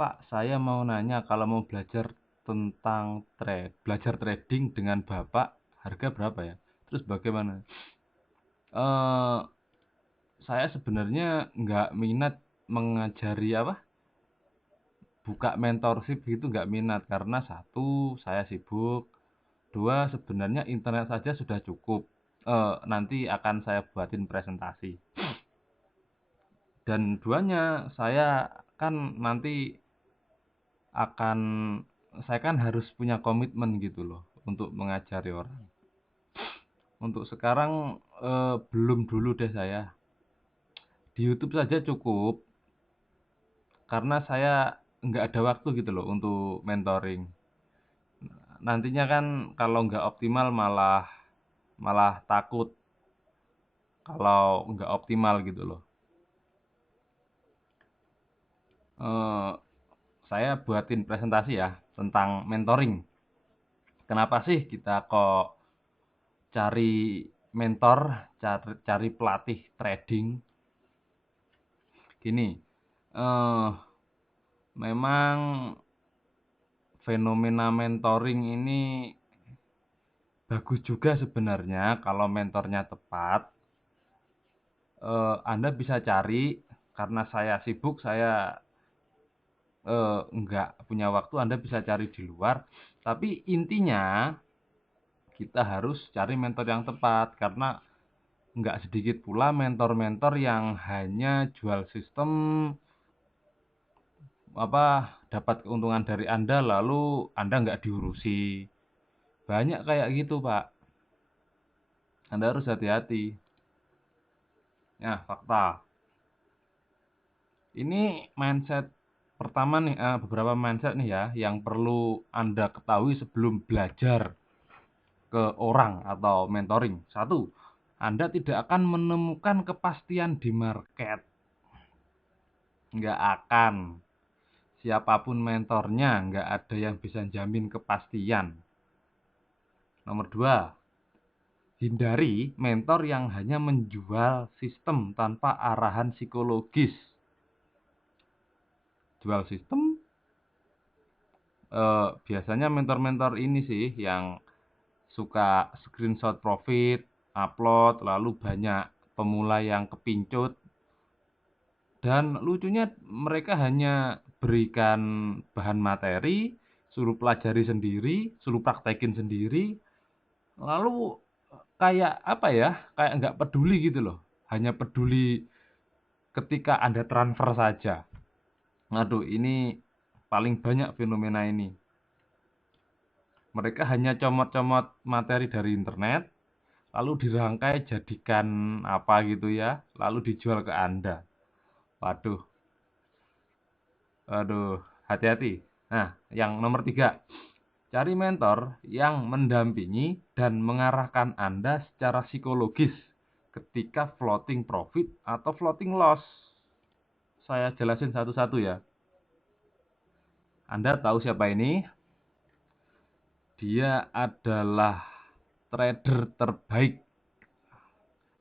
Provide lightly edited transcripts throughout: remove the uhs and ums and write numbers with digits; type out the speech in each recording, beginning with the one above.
Pak, saya mau nanya kalau mau belajar tentang belajar trading dengan Bapak, harga berapa ya? Terus bagaimana? Eh, saya sebenarnya nggak minat mengajari apa? Buka mentorship gitu nggak minat karena satu saya sibuk, dua sebenarnya internet saja sudah cukup. Nanti akan saya buatin presentasi. Dan duanya saya kan nanti akan saya kan harus punya komitmen gitu loh untuk mengajari orang. Untuk sekarang belum dulu deh saya. Di YouTube saja cukup karena saya nggak ada waktu gitu loh untuk mentoring. Nantinya kan kalau nggak optimal malah malah takut kalau nggak optimal gitu loh. Eh, saya buatin presentasi ya tentang mentoring. Kenapa sih kita kok cari mentor, cari pelatih trading? Gini, eh memang fenomena mentoring ini bagus juga sebenarnya kalau mentornya tepat. Anda bisa cari, karena saya sibuk, saya nggak punya waktu, Anda bisa cari di luar. Tapi intinya kita harus cari mentor yang tepat, karena nggak sedikit pula mentor-mentor yang hanya jual sistem, apa, dapat keuntungan dari Anda lalu Anda nggak diurusi. Banyak kayak gitu, Pak. Anda harus hati-hati. Ya, fakta. Ini mindset pertama nih, beberapa mindset nih ya yang perlu Anda ketahui sebelum belajar ke orang atau mentoring. Satu, Anda tidak akan menemukan kepastian di market. Nggak akan. Siapapun mentornya, nggak ada yang bisa jamin kepastian. Nomor dua, hindari mentor yang hanya menjual sistem tanpa arahan psikologis. Jual sistem, biasanya mentor-mentor ini sih yang suka screenshot profit, upload, lalu banyak pemula yang kepincut. Dan lucunya mereka hanya berikan bahan materi, suruh pelajari sendiri, suruh praktekin sendiri, lalu kayak apa ya, kayak nggak peduli gitu loh. Hanya peduli ketika Anda transfer saja. Aduh, ini paling banyak fenomena ini. Mereka hanya comot-comot materi dari internet, lalu dirangkai jadikan apa gitu ya, lalu dijual ke Anda. Waduh, waduh, hati-hati. Nah, yang nomor tiga, cari mentor yang mendampingi dan mengarahkan Anda secara psikologis ketika floating profit atau floating loss. Saya jelasin satu-satu ya. Anda tahu siapa ini? Dia adalah trader terbaik.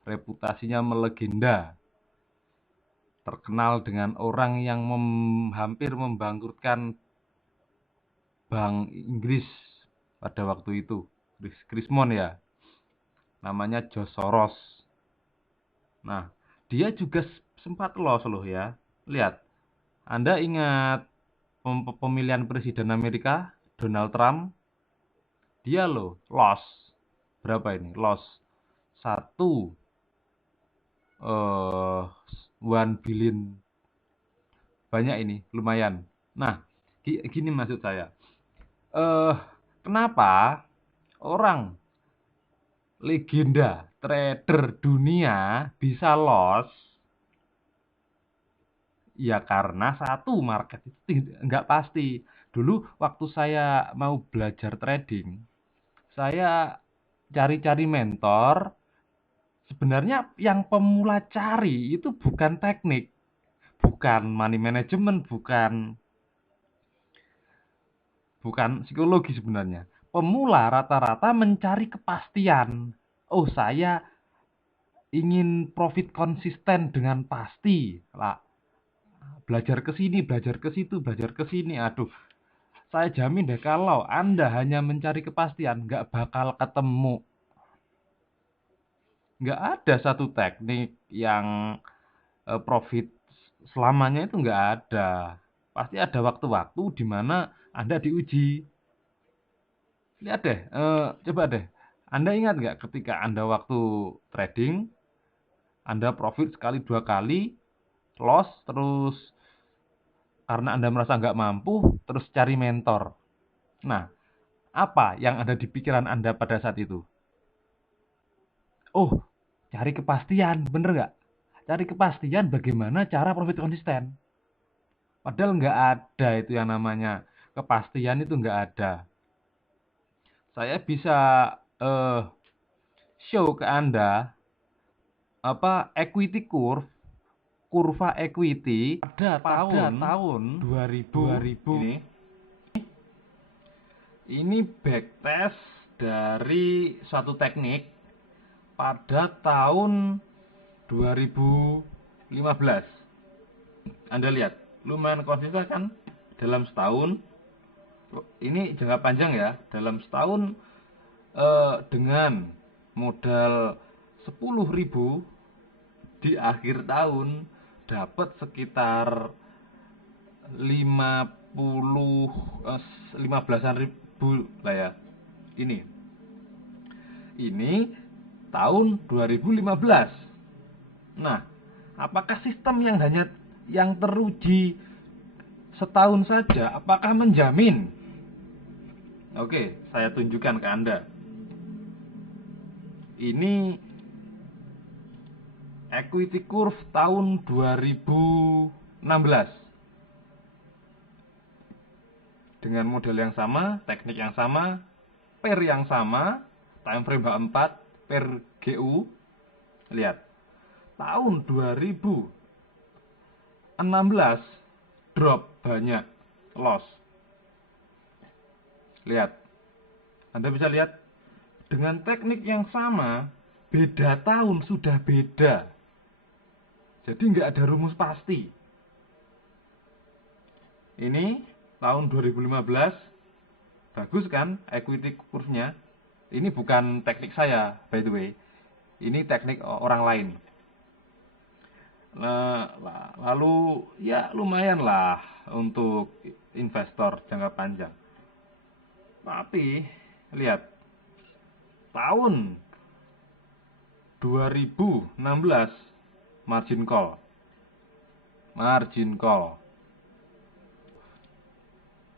Reputasinya melegenda. Terkenal dengan orang yang hampir membangkrutkan Bank Inggris pada waktu itu. Krismon ya. Namanya George Soros. Nah, dia juga sempat loss loh ya. Lihat, Anda ingat pemilihan presiden Amerika, Donald Trump? Dia loh loss. Berapa ini? Loss 1 eh 1 billion. Banyak ini, lumayan. Nah, gini maksud saya. Eh Kenapa orang legenda trader dunia bisa loss? Ya karena satu, market itu nggak pasti. Dulu waktu saya mau belajar trading, saya cari-cari mentor. Sebenarnya yang pemula cari itu bukan teknik, bukan money management, bukan bukan psikologi sebenarnya. Pemula rata-rata mencari kepastian. Oh, saya ingin profit konsisten dengan pasti. Lah, belajar ke sini, belajar ke situ, belajar ke sini. Aduh, saya jamin deh kalau Anda hanya mencari kepastian, nggak bakal ketemu. Nggak ada satu teknik yang profit selamanya, itu nggak ada. Pasti ada waktu-waktu di mana Anda diuji. Lihat deh, coba deh. Anda ingat nggak ketika Anda waktu trading, Anda profit sekali dua kali, loss, terus karena Anda merasa nggak mampu, terus cari mentor. Nah, apa yang ada di pikiran Anda pada saat itu? Oh, cari kepastian, bener nggak? Cari kepastian bagaimana cara profit konsisten. Padahal nggak ada itu yang namanya kepastian, itu nggak ada. Saya bisa eh, show ke Anda apa equity curve, kurva equity pada tahun 2000 ini. Ini backtest dari suatu teknik pada tahun 2015. Anda lihat, lumayan konsisten kan dalam setahun. Ini jangka panjang ya, dalam setahun dengan modal 10.000 di akhir tahun dapat sekitar 50 15-an ribu lah ya. Ini tahun 2015. Nah, apakah sistem yang teruji setahun saja apakah menjamin? Oke, saya tunjukkan ke Anda. Ini equity curve tahun 2016. Dengan model yang sama, teknik yang sama, pair yang sama, time frame H4, pair GU. Lihat, tahun 2016 drop banyak, loss. Lihat, Anda bisa lihat dengan teknik yang sama, beda tahun sudah beda. Jadi nggak ada rumus pasti. Ini tahun 2015, bagus kan equity curve-nya. Ini bukan teknik saya, by the way. Ini teknik orang lain. Lalu ya lumayan lah untuk investor jangka panjang. Tapi lihat, tahun 2016 margin call.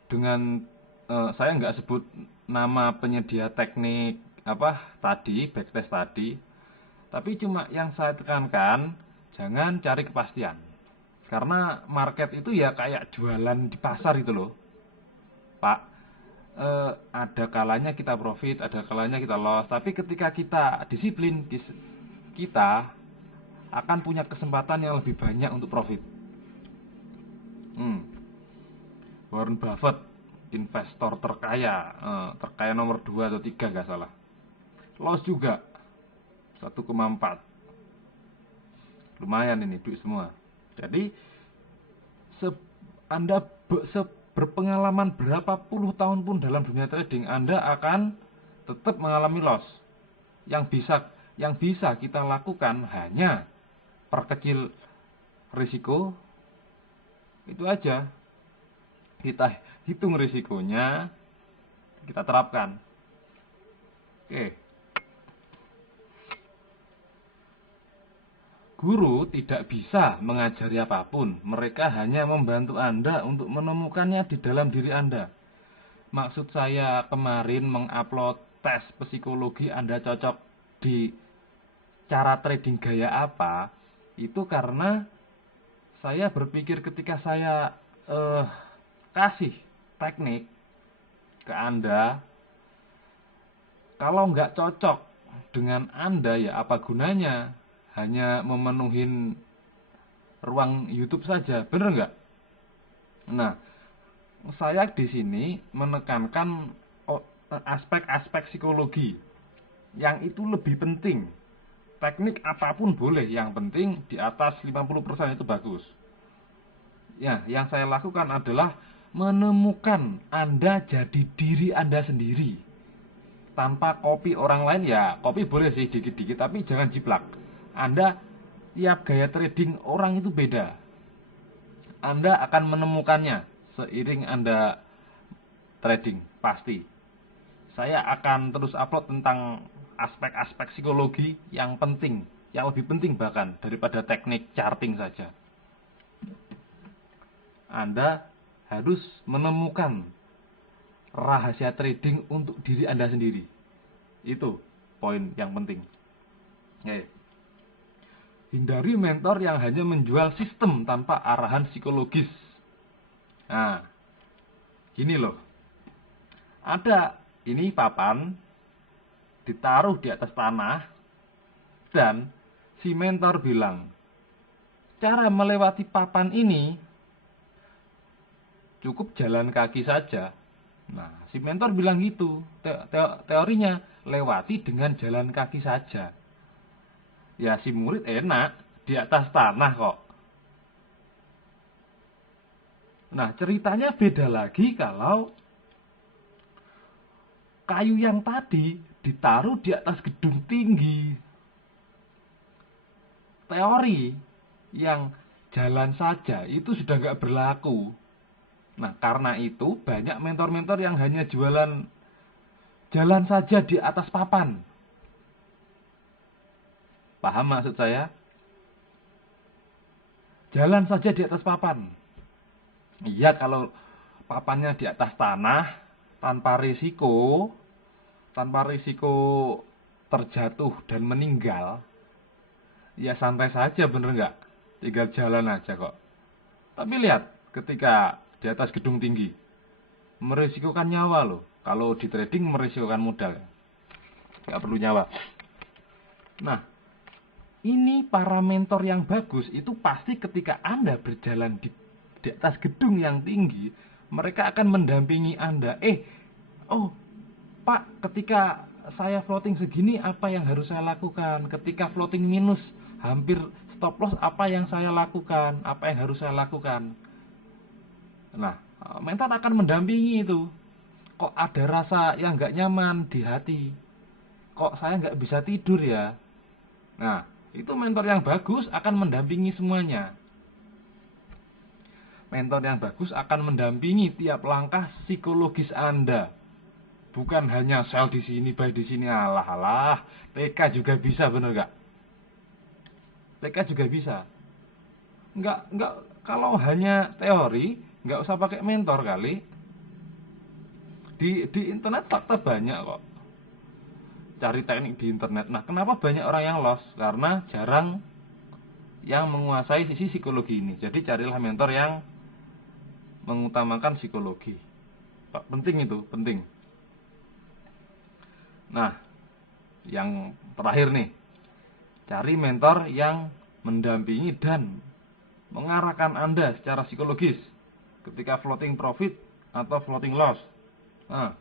Dengan saya nggak sebut nama penyedia teknik apa tadi, backtest tadi, tapi cuma yang saya tekankan, jangan cari kepastian. Karena market itu ya kayak jualan di pasar itu loh, Pak. Ada kalanya kita profit, ada kalanya kita loss. Tapi ketika kita disiplin, kita akan punya kesempatan yang lebih banyak untuk profit. Warren Buffett, investor terkaya, terkaya nomor 2 atau 3 nggak salah. Loss juga 1,4. Lumayan ini duit semua. Jadi Anda berpengalaman berapa puluh tahun pun dalam dunia trading, Anda akan tetap mengalami loss. Yang bisa kita lakukan hanya perkecil risiko. Itu aja. Kita hitung risikonya, kita terapkan. Oke. Guru tidak bisa mengajari apapun. Mereka hanya membantu Anda untuk menemukannya di dalam diri Anda. Maksud saya kemarin mengupload tes psikologi Anda cocok di cara trading gaya apa, itu karena saya berpikir ketika saya kasih teknik ke Anda, kalau nggak cocok dengan Anda ya apa gunanya? Hanya memenuhi ruang YouTube saja, bener nggak? Nah, saya di sini menekankan aspek-aspek psikologi yang itu lebih penting. Teknik apapun boleh, yang penting di atas 50% itu bagus. Ya, yang saya lakukan adalah menemukan Anda jadi diri Anda sendiri. Tanpa copy orang lain, ya copy boleh sih dikit-dikit, tapi jangan jiplak. Anda, tiap gaya trading orang itu beda. Anda akan menemukannya seiring Anda trading, pasti. Saya akan terus upload tentang aspek-aspek psikologi yang penting, yang lebih penting bahkan daripada teknik charting saja. Anda harus menemukan rahasia trading untuk diri Anda sendiri. Itu poin yang penting. Oke. Hindari mentor yang hanya menjual sistem tanpa arahan psikologis. Nah, gini loh. Ada ini papan ditaruh di atas tanah dan si mentor bilang, cara melewati papan ini cukup jalan kaki saja. Nah, si mentor bilang gitu. Teorinya lewati dengan jalan kaki saja. Ya si murid enak, di atas tanah kok. Nah, ceritanya beda lagi kalau kayu yang tadi ditaruh di atas gedung tinggi. Teori yang jalan saja itu sudah nggak berlaku. Nah, karena itu banyak mentor-mentor yang hanya jualan jalan saja di atas papan. Paham maksud saya? Jalan saja di atas papan. Iya, kalau papannya di atas tanah tanpa risiko terjatuh dan meninggal, ya santai saja, bener nggak? Tinggal jalan aja kok. Tapi lihat, ketika di atas gedung tinggi, merisikokan nyawa loh. Kalau di trading merisikokan modal, nggak perlu nyawa. Nah, ini para mentor yang bagus itu pasti ketika Anda berjalan di atas gedung yang tinggi, mereka akan mendampingi Anda. Oh, Pak, ketika saya floating segini, apa yang harus saya lakukan? Ketika floating minus, hampir stop loss, apa yang saya lakukan? Apa yang harus saya lakukan? Nah, mentor akan mendampingi itu. Kok ada rasa yang nggak nyaman di hati? Kok saya nggak bisa tidur ya? Nah, itu mentor yang bagus akan mendampingi semuanya. Mentor yang bagus akan mendampingi tiap langkah psikologis Anda. Bukan hanya sell di sini, buy di sini, alah. TK juga bisa, bener gak? TK juga bisa. Nggak, kalau hanya teori, nggak usah pakai mentor kali. Di internet fakta banyak kok. Cari teknik di internet. Nah, kenapa banyak orang yang loss? Karena jarang yang menguasai sisi psikologi ini. Jadi carilah mentor yang mengutamakan psikologi. Pak, penting itu, penting. Nah, yang terakhir nih, cari mentor yang mendampingi dan mengarahkan Anda secara psikologis ketika floating profit atau floating loss. Nah,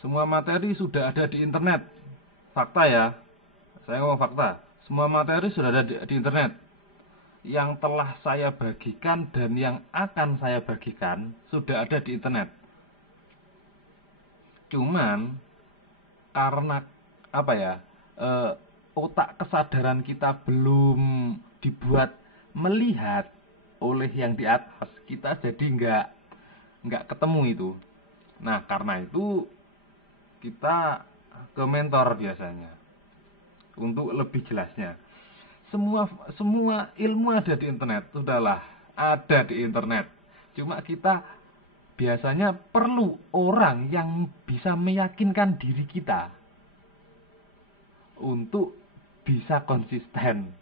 semua materi sudah ada di internet. Fakta ya, saya ngomong fakta. Semua materi sudah ada di internet. Yang telah saya bagikan dan yang akan saya bagikan sudah ada di internet. Cuman karena apa ya, otak kesadaran kita belum dibuat melihat oleh yang di atas, kita jadi nggak ketemu itu. Nah, karena itu kita ke mentor biasanya untuk lebih jelasnya. Semua ilmu ada di internet, sudahlah, ada di internet. Cuma kita biasanya perlu orang yang bisa meyakinkan diri kita untuk bisa konsisten,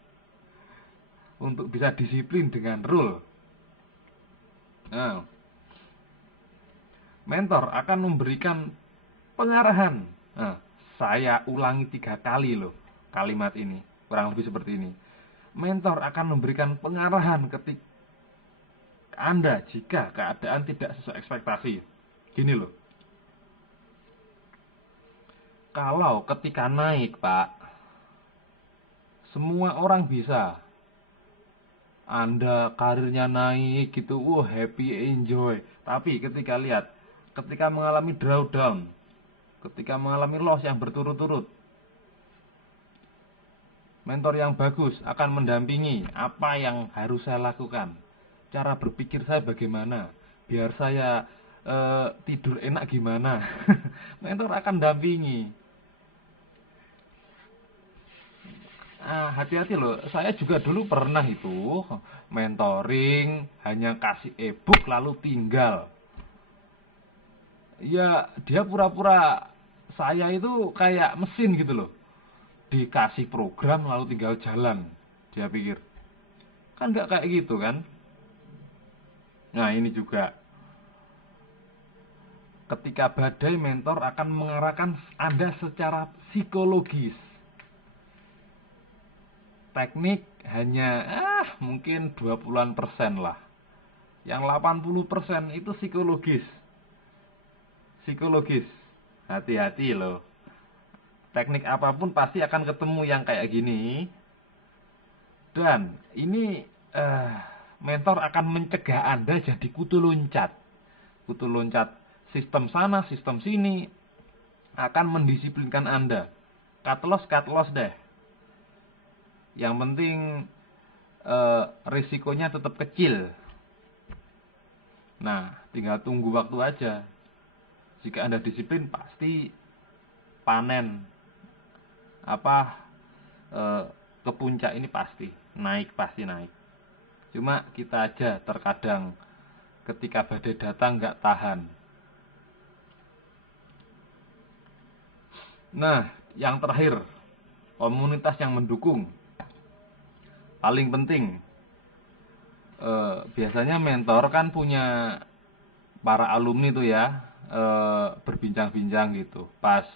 untuk bisa disiplin dengan rule. Nah, mentor akan memberikan pengarahan. Nah, saya ulangi 3 kali loh kalimat ini, kurang lebih seperti ini. Mentor akan memberikan pengarahan ketika Anda jika keadaan tidak sesuai ekspektasi. Gini loh, kalau ketika naik, Pak, semua orang bisa. Anda karirnya naik gitu, wah happy, enjoy. Tapi ketika mengalami drawdown, ketika mengalami loss yang berturut-turut, mentor yang bagus akan mendampingi apa yang harus saya lakukan. Cara berpikir saya bagaimana, biar saya tidur enak gimana. Mentor akan dampingi. Hati-hati loh, saya juga dulu pernah itu mentoring, hanya kasih e-book lalu tinggal. Ya, dia pura-pura saya itu kayak mesin gitu loh. Dikasih program lalu tinggal jalan. Dia pikir, kan nggak kayak gitu kan. Nah ini juga, ketika badai, mentor akan mengarahkan Anda secara psikologis. Teknik hanya mungkin 20% lah. Yang 80% itu psikologis. Psikologis. Hati-hati loh. Teknik apapun pasti akan ketemu yang kayak gini. Dan ini mentor akan mencegah Anda jadi kutu loncat. Kutu loncat sistem sana, sistem sini, akan mendisiplinkan Anda. Cut loss deh. Yang penting risikonya tetap kecil. Nah, tinggal tunggu waktu aja. Jika Anda disiplin, pasti panen ke puncak ini pasti naik. Cuma kita aja terkadang ketika badai datang nggak tahan. Nah, yang terakhir, komunitas yang mendukung. Paling penting, biasanya mentor kan punya para alumni tuh ya, berbincang-bincang gitu pas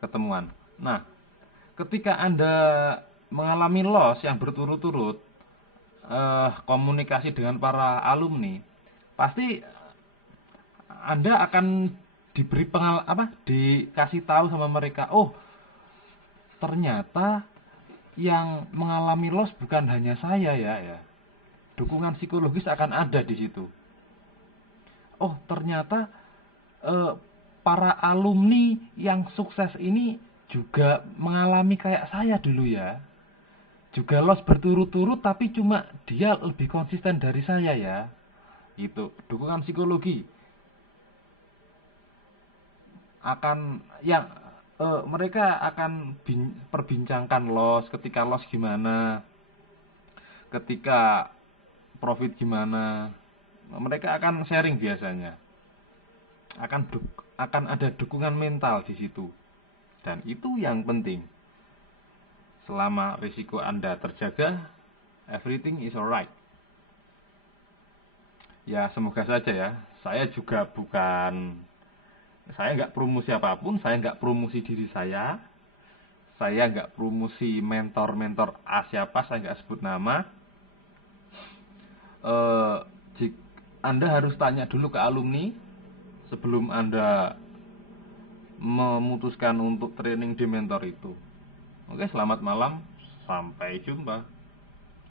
ketemuan. Nah, ketika Anda mengalami loss yang berturut-turut, komunikasi dengan para alumni, pasti Anda akan dikasih tahu sama mereka, oh ternyata yang mengalami loss bukan hanya saya ya. Dukungan psikologis akan ada di situ. Oh ternyata para alumni yang sukses ini juga mengalami kayak saya dulu ya. Juga loss berturut-turut, tapi cuma dia lebih konsisten dari saya ya. Itu dukungan psikologi akan yang mereka akan perbincangkan loss, ketika loss gimana, ketika profit gimana. Mereka akan sharing biasanya. Akan ada dukungan mental di situ. Dan itu yang penting. Selama risiko Anda terjaga, everything is alright. Ya semoga saja ya. Saya nggak promosi apapun, saya nggak promosi diri saya nggak promosi mentor-mentor siapa, saya nggak sebut nama. Anda harus tanya dulu ke alumni sebelum Anda memutuskan untuk training di mentor itu. Oke, selamat malam, sampai jumpa.